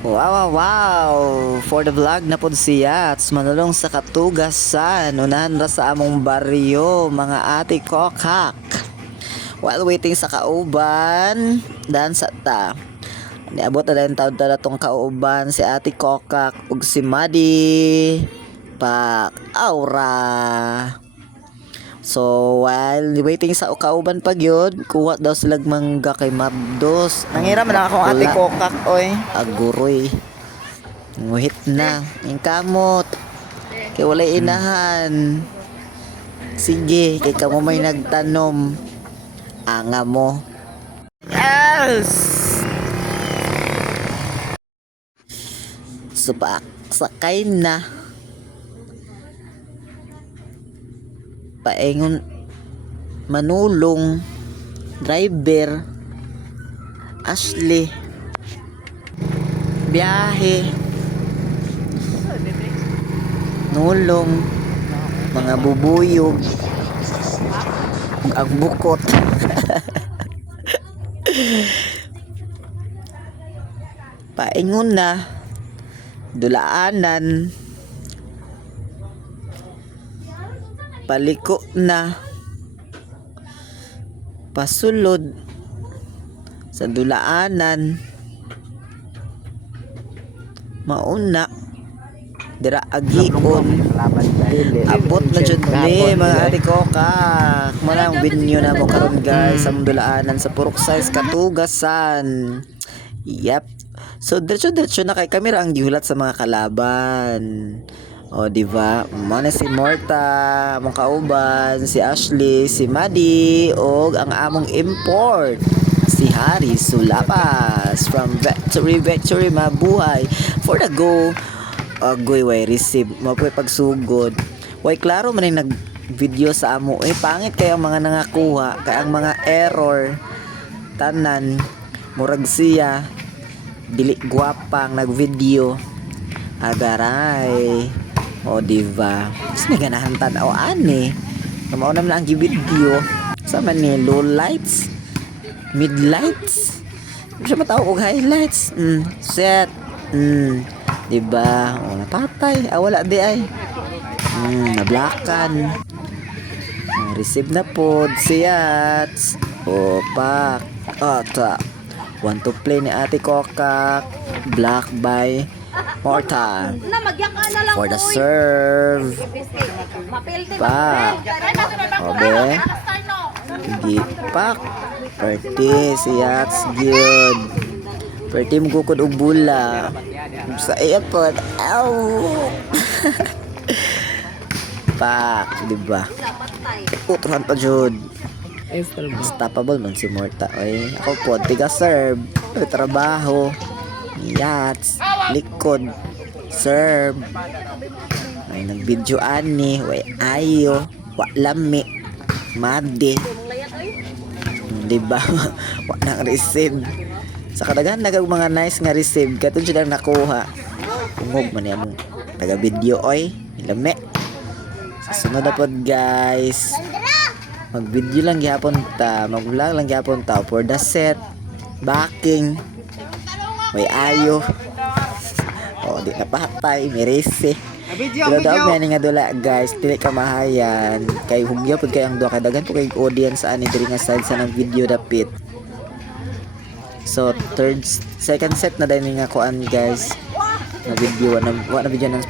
Wow, wow, wow! For the vlog na pod siya at manulong sa katugasan unahan ra sa among baryo mga ate kokak. While waiting sa kauban, dan sa ta. Niabot na din taon tala tong kauban si ate kokak ug si Madi pak aura. So while waiting sa kauban pa gyud, kuha daw sila mangga kay Mabdos. Nangira man akong ate kokak oy. Aguroy. Nguhit na, yung kamot. Kay walay inahan. Sige, kay kamo may nagtanom. Anga mo. Yes! Supak, sakay na. Paingon manulong driver Ashley biyahe nulong mga bubuyog ang bukot paingon na dulaanan paliko na pasulod sa dulaanan mauna dira agion abot na jud ni mga ate kokak mo lang binyo na mo karon guys sa dulaanan sa Purok Size Katugasan. Yep, so diretso na kay kamera ang gihulat sa mga kalaban. O diba? Muna si Morta, among kauban, si Ashley, si Madi, o ang among import, si Harry Sulapas from Victory Mabuhay. For the go, agoy way receive, mapuy pagsugod. Way klaro man yung nag-video sa amo. Pangit kay ang mga nangakuha, kay ang mga error, tanan, murag siya, dili gwapang nag-video. Agaray. O diba? Mas may ganahan tanaw ani. Kamao naman ang video. Sa man ni low lights, mid lights. Siya matawag og highlights. Set. Diba? O napatay. Wala di ay. Nablakan. Receive na pod siyats. O pak. Ta. Want to play ni ate kokak. Black by Morta for the serve pak obe gipak perti siyats gyud perti mugukod og bula sa airport aw pak diba utuhan pa jud unstoppable man si Morta oy ako po tiga serve trabaho yats likod serve ay nagvideo ani way ayo wa lami madi diba wa nang receive sa kadaghan nagag mga nice nga receive katong sila nakuha ungog man among taga video oy lami sa sunod na pod guys mag video lang gyapon ta mag vlog lang gyapon ta for the set backing may ayo o di napatay merese pero daw may nga dula guys dili ka mahayan kay hugya pud kay ang duha kay daghan po kay audience ani diri nga side sa nang video dapit so second set na dai nga kuan guys na video na video ng